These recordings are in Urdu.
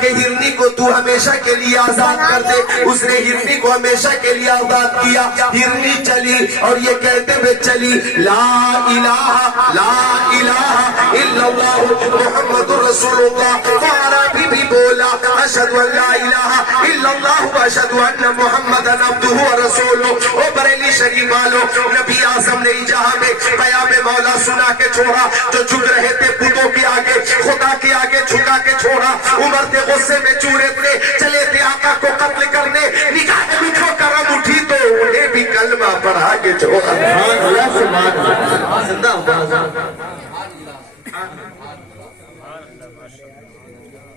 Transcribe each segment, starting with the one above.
کہ ہرنی کو تو ہمیشہ کے لیے آزاد کر دے. اس نے ہرنی کو ہمیشہ کے لیے آزاد کیا. ہرنی چلی اور یہ کہتے ہوئے چلی لا الہ الا اللہ محمد رسول اللہ. عربی بھی بولا اشہد ان لا الہ الا اللہ واشہد ان محمد عبدہ ورسولہ. او بریلی شریف والو، نبی اعظم نے جہاں میں پیام مولا سنا کے چھوڑا. جو جھک رہے تھے بتوں کے آگے، خدا کے آگے جھکا کے چھوڑا. عمر تھے غصے میں چورے تھے، چلے تھے آقا کو قتل کرنے. نگاہ بچھو کرم اٹھی تو انہیں بھی کلمہ پڑھا کے چھوڑا.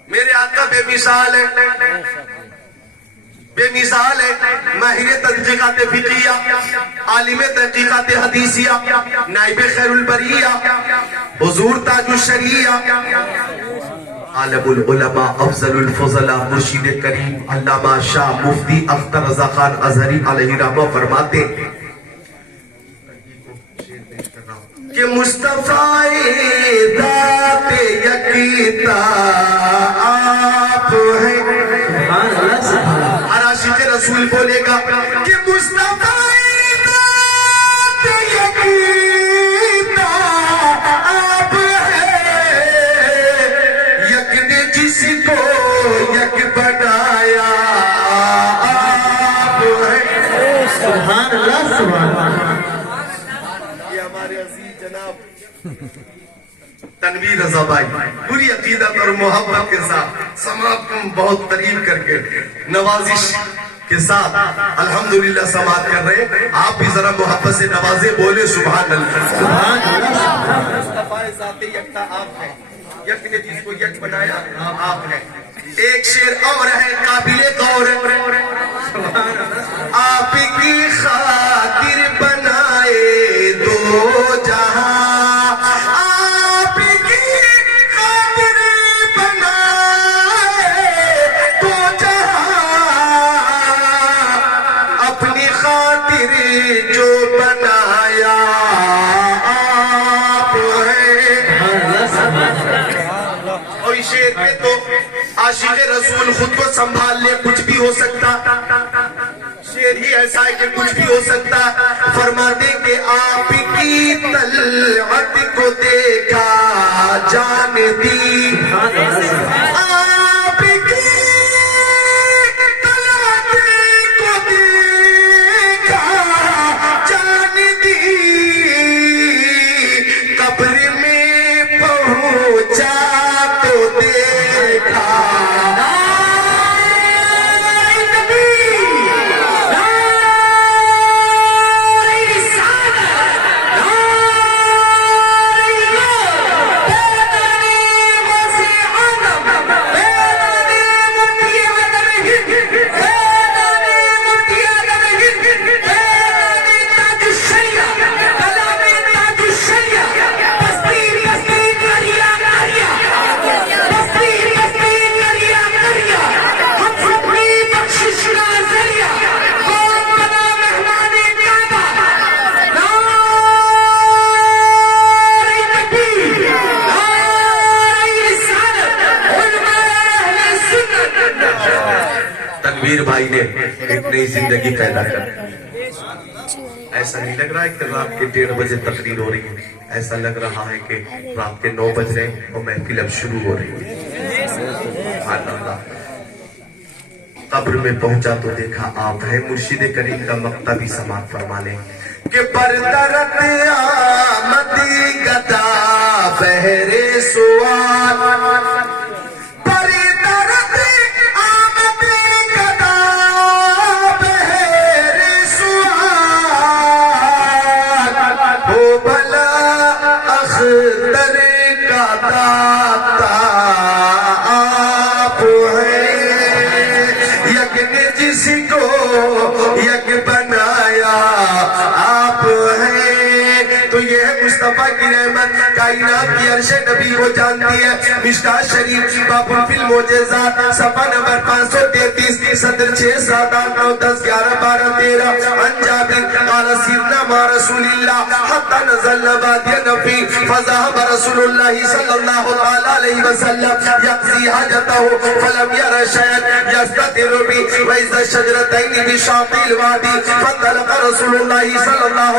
میرے آقا بے مثال ہے، بے مثال ہے. ماہر تحقیقات فقہیہ، عالم تحقیقات حدیثیہ، نائب خیر البریہ، حضور تاج الشریعہ، عالم العلماء، افضل الفضلاء، مرشد کریم علامہ شاہ مفتی اختر رضا خان ازہری علیہ رحمہ فرماتے کہ مصطفیٰ ذات یکتا آپ ہیں. ہر عاشق رسول بولے گا کہ مصطفیٰ ذات یکتا آپ ہیں. یک نے جس کو یک بنایا آپ ہیں. سبحان اللہ سبحان اللہ. یہ ہمارے عزیز جناب تنویر رضا بھائی پوری عقیدت اور محبت کے ساتھ سماعت کو بہت قریب کر کے نوازش کے ساتھ الحمدللہ سماعت کر رہے ہیں. آپ بھی ذرا محبت سے نوازے، بولے سبحان اللہ. مصطفیٰ ذات یکتا آپ ہیں، یک نے جس کو یک بنایا آپ ہیں. ایک شعر اور ہے قابل غور، آپ کی خاطر بنائے دو جہاں. جو بنایا آپ ہیں. اور اس شعر میں تو عاشق رسول خود کو سنبھال لے، کچھ بھی ہو سکتا. شعر ہی ایسا ہے کہ کچھ بھی ہو سکتا. فرماتے کہ آپ کی طلعت کو دیکھا جان دی، تنویر بھائی نے ایک نئی زندگی پیدا کر. ایسا نہیں لگ رہا ہے کہ رات کے 1:30 بجے تقریر ہو رہی ہے، ایسا لگ رہا ہے کہ رات کے 9 بج رہے ہیں اور محفل اب شروع ہو رہی ہے. سبحان اللہ. قبر میں پہنچا تو دیکھا آپ ہے. مرشد کریم کا مقطع بھی سماعت فرما لیں کہ بردرت آمدی گدا بہرے سوال، مصطفیٰ کی رحمت کائنات کی کی عرش نبی کو جانتی ہے. مشکاۃ شریف باب فی المعجزات صفحہ نمبر 533 صدر 6 7 8 9 10 11 12 13. عن جابر قال سیرنا مع رسول اللہ حتی نزل وادی نفی فذهب رسول اللہ صلی اللہ علیہ وسلم یقضی حاجته فلم یر شیئا یستتر بی وإذا الشجرتین بشاطئ الوادی فانطلق رسول اللہ صلی اللہ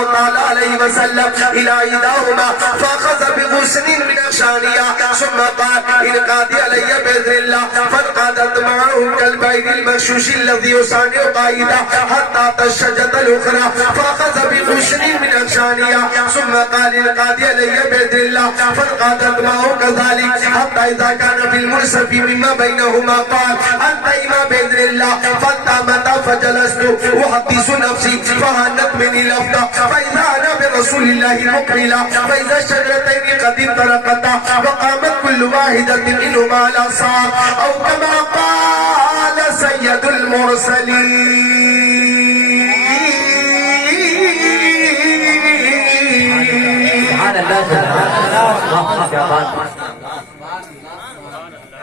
علیہ وسلم إلى إحداهما فأخذ بغصن من أغصانها ثم قال انقاد علي بإذن الله فانقادت معه كالبعير المغشوش الذي يصانع قائدا حتى أتى الشجرة الأخرى فأخذ بغصن من أغصانها ثم قال انقاد علي بإذن الله فانقادت معه كذلك حتى إذا كان في المنصف مما بينهما قال أنتهما بإذن الله فالتامتا فجلست أحدث نفسي فهانت مني لفظة فإذا أنا برسول الله مقبلا فإذا الشجرتين قد انطلقتا وقامت كل واحدة منهما على صاع أو كما قال سيد المرسلين.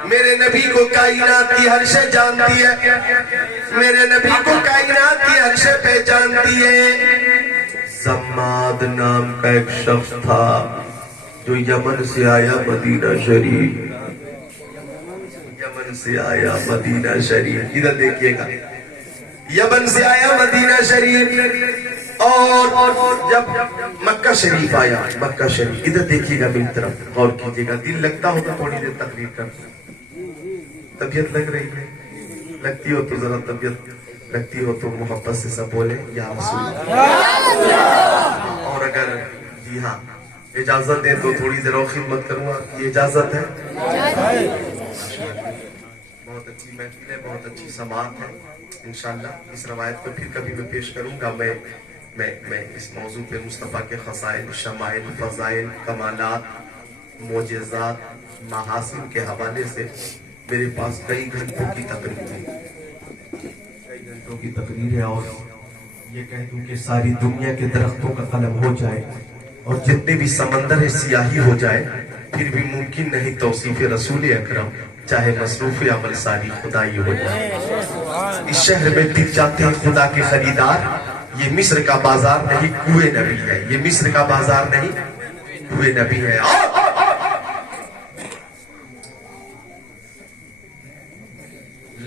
میرے نبی کو کائنات کی ہر شے جانتی ہے. میرے نبی کو کائنات کی ہر شے پہچانتی ہے. زماد نام کا ایک شخص تھا جو یمن سے آیا مدینہ شریف. یمن سے آیا مدینہ شریف. ادھر دیکھیے گا, یمن سے آیا مدینہ شریف اور جب مکہ شریف آیا, مکہ شریف ادھر دیکھیے گا, میری طرف غور کیجیے گا. دل لگتا ہوگا تھوڑی دیر تقریر کر, طبیعت لگ رہی ہے, لگتی ہو تو ذرا طبیعت لگتی ہو تو محبت سے سب بولے یا رسول اللہ. اور اگر جی ہاں اجازت دیں تو تھوڑی دیر اور خدمت کروں گا, یہ اجازت ہے؟ بہت اچھی محفل ہے, بہت اچھی سماعت ہے. انشاءاللہ اس روایت کو پھر کبھی میں پیش کروں گا. میں اس موضوع پہ مصطفیٰ کے خصائل, شمائل, فضائل, کمالات, معجزات, محاسن کے حوالے سے میرے پاس کئی گھنٹوں کی تقریر ہے, کئی گھنٹوں کی تقریر ہے. اور یہ کہہ دوں کہ ساری دنیا کے درختوں کا قلم ہو جائے اور جتنے بھی سمندر سیاہی ہو جائے پھر بھی ممکن نہیں توصیف رسول اکرم, چاہے مصروف عمل ساری خدائی ہو جائے. اس شہر میں بک جاتے ہیں خدا کے خریدار. یہ مصر کا بازار نہیں کوئے نبی ہے, یہ مصر کا بازار نہیں کوئے نبی ہے.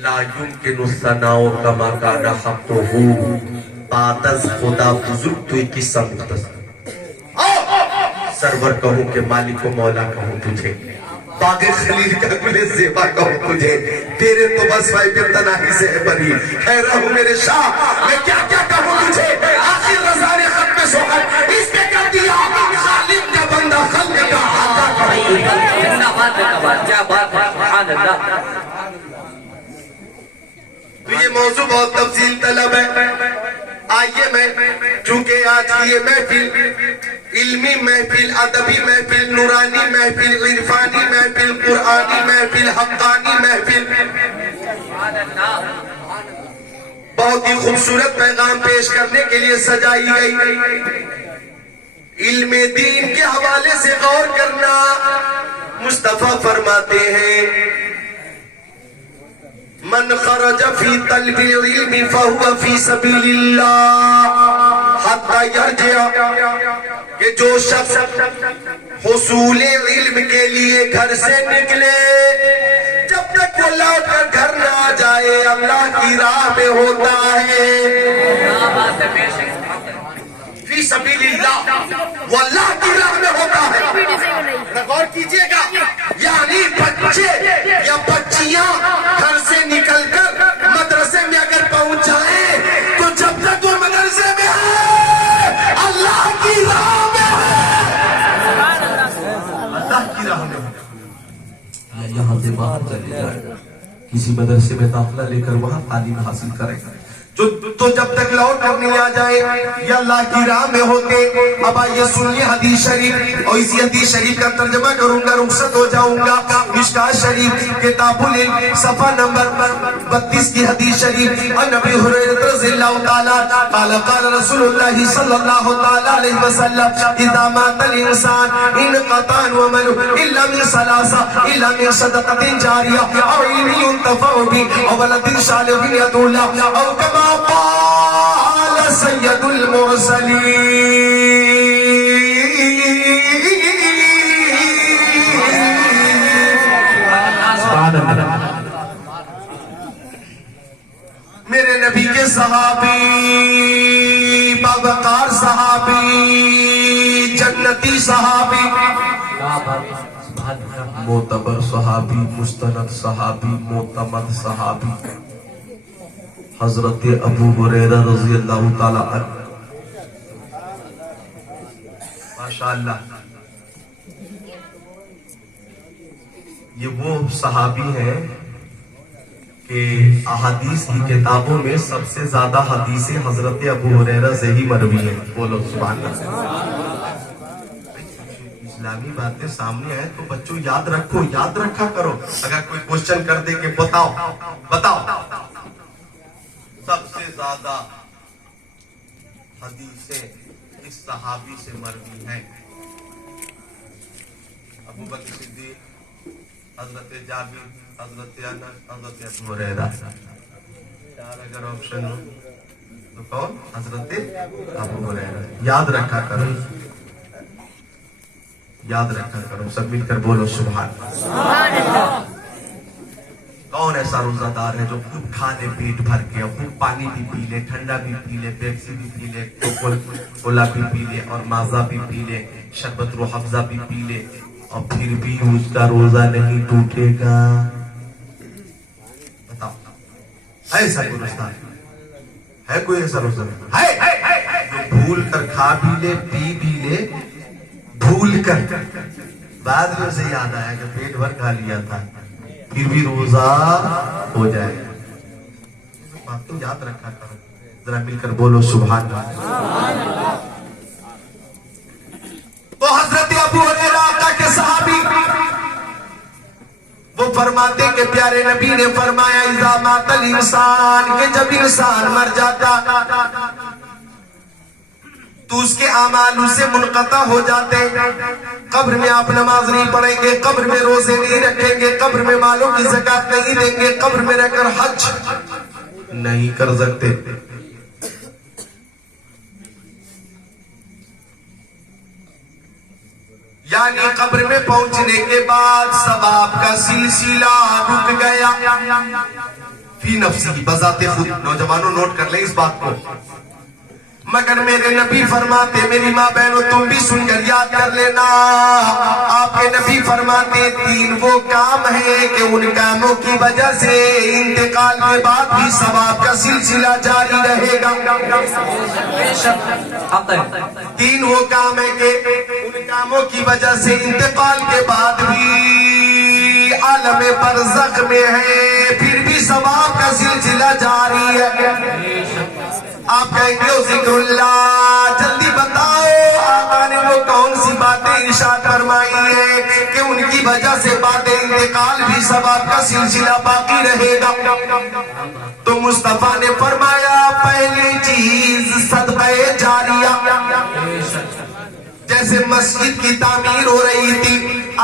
لا یمکن الثناء کما کان حقہ, بعد از خدا بزرگ تو ایک قصہ مختصر. سرور کہوں کہ مالک و مولا کہوں تجھے, باغ خلیل کا گل زیبا کہوں تجھے, تیرے تو بس وائے تناہی سے ہے بری. خیر رہوں میرے شاہ, میں کیا کیا کہوں تجھے. آخر رضا نے خط میں سوحل اس پہ کر دیا, خالق کا بندہ خلق کا آقا کہوں. کیا بات ہے, سبحان اللہ. تو یہ موضوع بہت تفصیل طلب ہے. آئیے میں چونکہ آج کی یہ محفل علمی محفل, ادبی محفل, نورانی محفل, عرفانی محفل, قرآنی محفل, حقانی محفل, بہت ہی خوبصورت پیغام پیش کرنے کے لیے سجائی گئی. علم دین کے حوالے سے غور کرنا. مصطفیٰ فرماتے ہیں من خرج فی طلب العلم فہو فی سبیل اللہ حتی یرجع, کہ جو شخص حصول علم کے لیے گھر سے نکلے جب تک وہ لوٹ کر گھر نہ آ جائے اللہ کی راہ میں ہوتا ہے. فی سبیل اللہ, وہ اللہ کی راہ میں ہوتا ہے. غور کیجئے گا, یعنی بچے یا بچیاں گھر سے نکل کر مدرسے میں اگر پہنچ جائیں تو جب تک وہ مدرسے میں ہے اللہ کی راہ میں ہے, اللہ کی راہ میں ہے. یہاں سے باہر چلے جائے, کسی مدرسے میں داخلہ لے کر وہاں تعلیم حاصل کرے. تو جب تک لوٹ کر نہیں آ جائے یا اللہ کی راہ میں ہوتے. اب آئیے سنیے حدیث شریف اور اسی حدیث شریف کا ترجمہ کروں گا, رخصت ہو جاؤں گا. مشکاۃ شریف کتاب العلم صفحہ نمبر 32 کی حدیث شریف. عن ابی ہریرہ رضی اللہ تعالی قال قال رسول اللہ صلی اللہ تعالی علیہ وسلم اذا مات الانسان انقطع عمله الا من ثلاثه الا من صدقة جاریہ او علم ينتفع به او ولد صالح يدعو له او كما قال سید المرسلین. میرے نبی کے صحابی, باوقار صحابی, جنتی صحابی, معتبر صحابی, مستند صحابی, معتمد صحابی حضرت ابو ہریرہ رضی اللہ تعالی عنہ. ماشاءاللہ یہ وہ صحابی ہیں کہ احادیث کی کتابوں میں سب سے زیادہ حدیثیں حضرت ابو ہریرہ سے ہی مروی ہیں. بولو سبحان اللہ. اسلامی باتیں سامنے آئے تو بچوں یاد رکھو, یاد رکھا کرو. اگر کوئی کوشچن کر دے کہ بتاؤ سب سے زیادہ حدیثیں اس صحابی سے مروی ہیں. ابو بکر صدیق, حضرت جابر, حضرت انس, حضرت ابو ہریرہ. چار اگر آپشن ہو تو کون؟ حضرت ابو ہریرہ. یاد رکھا کرو, یاد رکھا کرو. سب مل کر بولو سبحان اللہ. کون ایسا روزہ دار ہے جو خوب کھانے پیٹ بھر کے, خوب پانی بھی پی لے, ٹھنڈا بھی پی لے, پیپسی بھی پی لے, کولا بھی پی لے, اور مازہ بھی پی لے, شربت روح افزا بھی پی لے, اور پھر بھی اس کا روزہ نہیں ٹوٹے گا؟ بتاؤ, ایسا کوئی روزہ ہے؟ کوئی ایسا روزہ ہے جو بھول کر کھا بھی لے, پی بھی لے, بھول کر, بعد میں اسے یاد آیا کہ پیٹ بھر کھا لیا تھا, پھر بھی روزہ ہو جائے گا؟ بات تو یاد رکھا کرو. ذرا مل کر بولو سبحان اللہ. تو حضرت ابو ہریرہ آقا کے صحابی وہ فرماتے کہ پیارے نبی نے فرمایا اذا مات الانسان, کہ جب انسان مر جاتا تو اس کے اعمال اس سے منقطع ہو جاتے ہیں. قبر میں آپ نماز نہیں پڑھیں گے, قبر میں روزے نہیں رکھیں گے, قبر میں مالوں کی زکات نہیں دیں گے, قبر میں رہ کر حج نہیں کر سکتے. یعنی قبر میں پہنچنے کے بعد ثواب کا سلسلہ رک گیا. فی نفسی, بذات خود. نوجوانوں نوٹ کر لیں اس بات کو. مگر میرے نبی فرماتے, میری ماں بہنوں تم بھی سن کر یاد کر لینا, آپ کے نبی فرماتے تین وہ کام ہیں کہ ان کاموں کی وجہ سے انتقال کے بعد بھی ثواب کا سلسلہ جاری رہے گا. تین وہ کام ہیں کہ ان کاموں کی وجہ سے انتقال کے بعد بھی عالم برزخ میں ہے, پھر بھی ثواب کا سلسلہ جاری ہے. آپ کہیں گے ذکر اللہ, جلدی بتاؤ آقا نے وہ کون سی باتیں ارشاد فرمائی ہے کہ ان کی وجہ سے بعد انتقال بھی ثواب کا سلسلہ باقی رہے گا؟ تو مصطفیٰ نے فرمایا پہلی چیز صدقہ جاریہ. جیسے مسجد کی تعمیر ہو رہی تھی,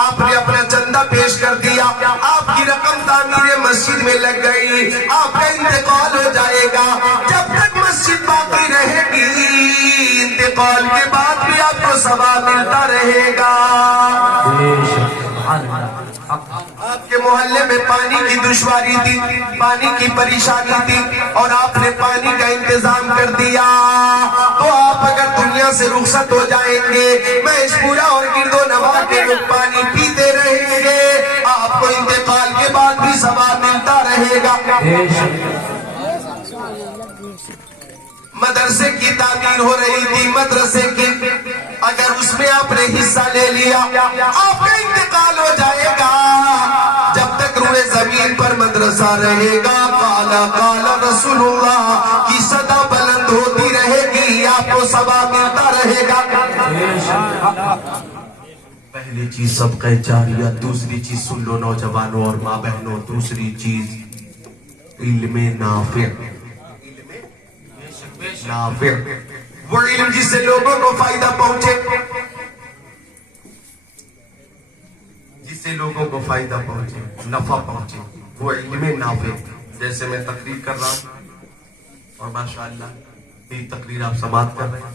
آپ نے اپنا چندہ پیش کر دیا, آپ کی رقم تعمیر مسجد میں لگ گئی, آپ کا انتقال ہو جائے گا. جب تک مسجد باقی رہے گی انتقال کے بعد بھی آپ کو ثواب ملتا رہے گا. آپ کے محلے میں پانی کی دشواری تھی, پانی کی پریشانی تھی, اور آپ نے پانی کا انتظام کر دیا, تو آپ اگر دنیا سے رخصت ہو جائیں گے, محض پورا اور گرد و نواح کے لوگ پانی پیتے رہیں گے, آپ کو انتقال کے بعد بھی ثواب ملتا رہے گا. مدرسے کی تعمیر ہو رہی تھی, مدرسے کی, اگر اس میں آپ نے حصہ لے لیا آپ کا انتقال ہو جائے گا. جب تک روئے زمین پر مدرسہ رہے گا، قالا قالا رسول اللہ کی صدا بلند ہوتی رہے گی، آپ کو ثواب ملتا رہے گا۔ پہلی چیز صدقہ جاریہ، دوسری چیز سن لو نوجوانوں اور ماں بہنوں، دوسری چیز علم نافع۔ نافع وہ علم جس سے لوگوں کو فائدہ پہنچے، جس سے لوگوں کو فائدہ پہنچے، نفع پہنچے، وہ علم نافع۔ جیسے میں تقریر کر رہا ہوں اور ماشاءاللہ یہ تقریر آپ سماعت کر رہے ہیں،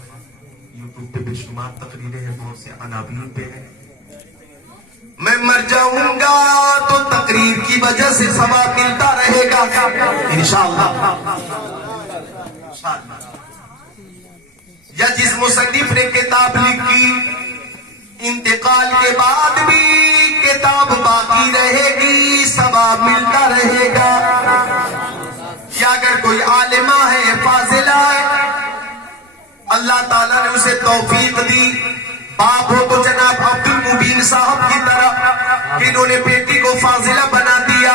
یوٹیوب پہ بے شمار تقریریں ہیں، بہت سے عناوین پہ ہیں۔ میں مر جاؤں گا تو تقریر کی وجہ سے ثواب ملتا رہے گا انشاءاللہ۔ یا جس مصنف نے کتاب لکھی، انتقال کے بعد بھی کتاب باقی رہے گی، ثواب ملتا رہے گا۔ یا اگر کوئی عالمہ ہے، فاضلہ ہے، اللہ تعالیٰ نے اسے توفیق دی، باپ ہو تو جناب عبد المبین صاحب کی طرح کہ انہوں نے بیٹی کو فاضلہ بنا دیا،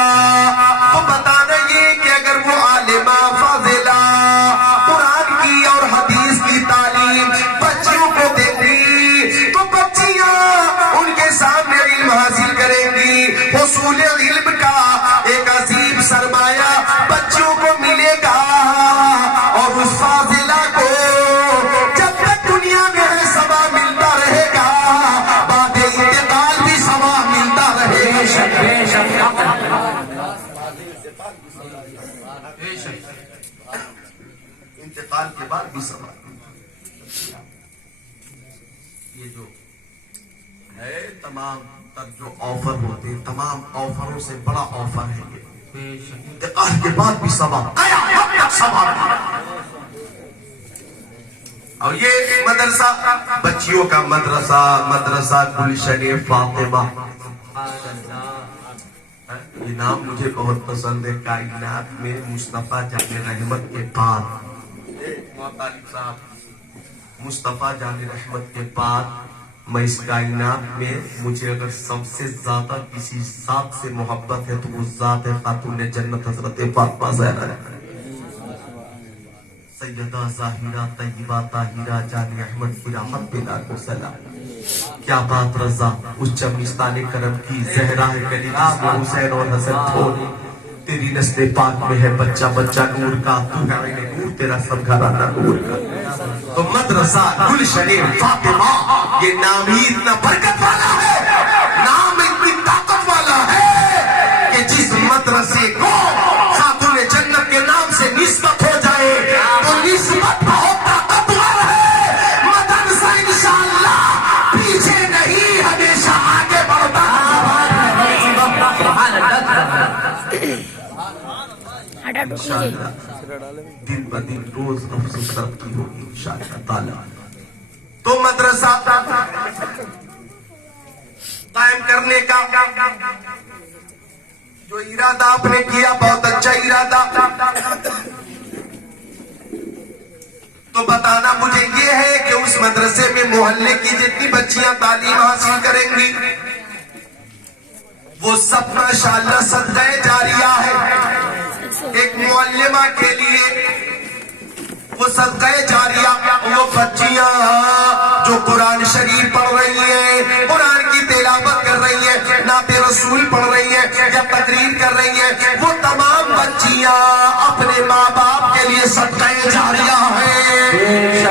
تو بتانا یہ کہ اگر وہ عالمہ فاضلہ قرآن کی اور حدیث کی تعلیم بچیوں کو دے گی تو بچیاں ان کے سامنے علم حاصل کریں گی، حصول علم کا ایک عظیم سرمایہ بچیوں کو ملے گا، اور اس فاضلہ کو جب تک دنیا میں ہے ثواب ملتا رہے گا، بعد انتقال بھی ثواب ملتا رہے گا۔ انتقال کے بعد بھی ثواب۔ یہ جو ہے تمام تر جو آفر ہوتے ہیں، تمام آفروں سے بڑا آفر ہے یہ، انتقال کے بعد بھی ثواب، قیامت تک ثواب۔ اور یہ مدرسہ بچیوں کا مدرسہ، مدرسہ گلشن فاطمہ، یہ نام مجھے بہت پسند ہے۔ کائنات میں مصطفیٰ جان رحمت کے بعد، مصطفیٰ جان رحمت کے بعد میں اس کائنات میں مجھے اگر سب سے زیادہ کسی ذات سے محبت ہے تو وہ ذات ہے خاتون جنت حضرت فاطمہ زہرا، سیدہ ظاہرہ طیبہ طاہرہ جان احمد کی رحمت پہ لاکھوں سلام۔ کیا بات رضا، اس چمنستان کرم کی زہرا ہے گلی جس میں حسین اور حسن پھول، تیری نسل پاک میں ہے بچہ بچہ نور کا، تو ہے عین نور تیرا سب گھرانہ نور کا۔ تو مدرسہ گلشن فاطمہ، یہ نام ہی اتنا برکت والا ہے، نام اتنی طاقت والا ہے کہ جس مدرسے کو خاتون جنت کے نام سے نسبت ہو جائے تو نسبت بہت طاقتور ہے۔ مدرسہ انشاءاللہ پیچھے نہیں، ہمیشہ آگے بڑھتا انشاءاللہ، دن بدن روز افزوں ترقی ہوگی انشاءاللہ تعالی۔ تو مدرسہ قائم کرنے کا جو ارادہ آپ نے کیا بہت اچھا ارادہ، تو بتانا مجھے یہ ہے کہ اس مدرسے میں محلے کی جتنی بچیاں تعلیم حاصل کریں گی وہ سب ماشاءاللہ صدقہ جاریہ ہے۔ ایک معلمہ کے لیے وہ صدقہ جاریہ، وہ بچیاں جو قرآن شریف پڑھ رہی ہیں، قرآن کی تلاوت کر رہی ہیں، نعت رسول پڑھ رہی ہیں یا تقریر کر رہی ہیں، وہ تمام بچیاں اپنے ماں باپ کے لیے صدقہ جاریہ ہیں۔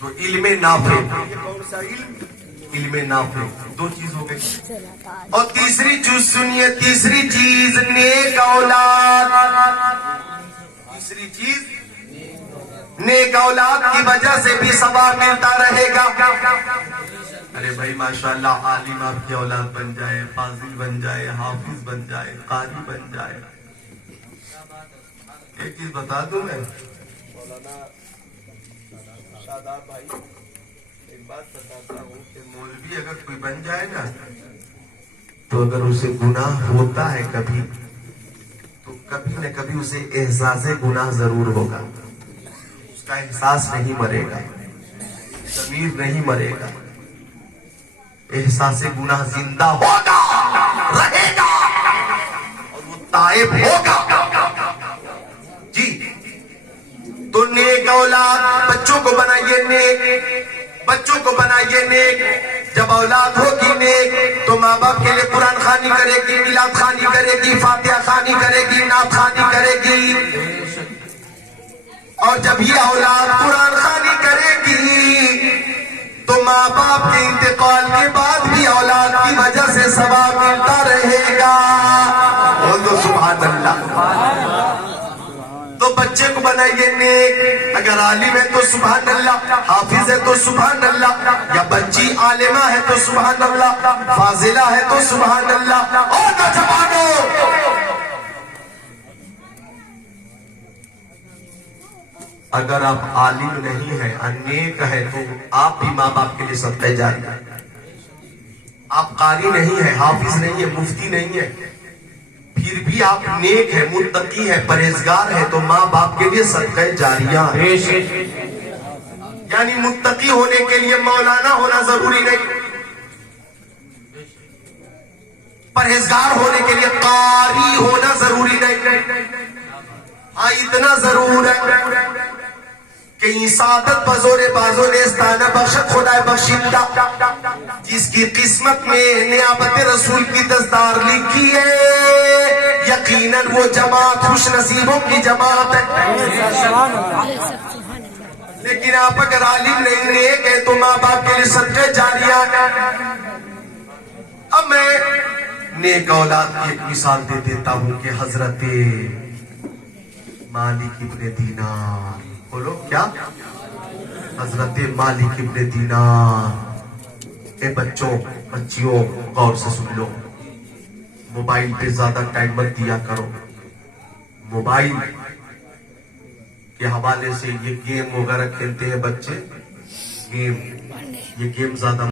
تو علم نافع، علم نافع، دو چیز ہو گئی۔ اور تیسری چیز سنیے، تیسری چیز نیک اولاد، تیسری چیز نیک اولاد کی وجہ سے بھی ثواب ملتا رہے گا۔ ارے بھائی ماشاءاللہ عالم آپ کی اولاد بن جائے، فاضل بن جائے، حافظ بن جائے، قاری بن جائے۔ ایک چیز بتا دوں میں شاداب بھائی، ایک بات بتاتا ہوں کہ مولوی اگر کوئی بن جائے نا تو اگر اسے گناہ ہوتا ہے کبھی تو کبھی نہ کبھی اسے احساس گناہ ضرور ہوگا، اس کا احساس نہیں مرے گا۔ ضمیر نہیں مرے گا، احساس گناہ زندہ ہوگا، رہے گا اور وہ تائب ہوگا۔ جی تو نیک اولاد، بچوں کو بنائیے نیک، بچوں کو بنائیے نیک۔ جب اولاد ہوگی نیک تو ماں باپ کے لیے قرآن خوانی کرے گی، میلاد خوانی کرے گی، فاتحہ خوانی کرے گی، نعت خوانی کرے گی۔ اور جب یہ اولاد قرآن خوانی کرے گی تو ماں باپ کے انتقال کے بعد بھی اولاد کی وجہ سے ثواب ملتا رہے گا۔ بولو سبحان اللہ۔ تو بچے کو بنائیے نیک، اگر عالم ہے تو سبحان اللہ، حافظ ہے تو سبحان اللہ، یا بچی عالمہ ہے تو سبحان اللہ، فاضلہ ہے تو سبحان اللہ۔ اور نوجوانوں، اگر آپ عالم نہیں ہیں، نیک ہے، تو آپ بھی ماں باپ کے لیے صدقہ جاریہ۔ آپ قاری نہیں ہیں، حافظ نہیں ہے، مفتی نہیں ہے، پھر بھی آپ نیک ہے، متقی ہے، پرہیزگار ہے، تو ماں باپ کے لیے صدقہ جاریہ۔ یعنی متقی ہونے کے لیے مولانا ہونا ضروری نہیں، پرہیزگار ہونے کے لیے قاری ہونا ضروری نہیں۔ ہاں اتنا ضرور ہے کہ سعادت بزور بازو نیستانہ بخشت خدا بخشندہ، جس کی قسمت میں نیابت رسول کی دستار لکھی ہے، یقیناً وہ جماعت خوش نصیبوں کی جماعت ہے۔ لیکن آپ اگر عالم نہیں نیک ہے تو ماں باپ کے لیے صدقہ جاریہ ہے۔ اب میں نیک اولاد کی ایک مثال دے دیتا ہوں کہ حضرت مالک ابن دینار، بولو کیا؟ حضرت مالک ابن دینار۔ اے بچوں بچیوں غور سے سن لو، موبائل پہ زیادہ ٹائم مت دیا کرو۔ موبائل کے حوالے سے یہ گیم وغیرہ کھیلتے ہیں بچے، یہ گیم زیادہ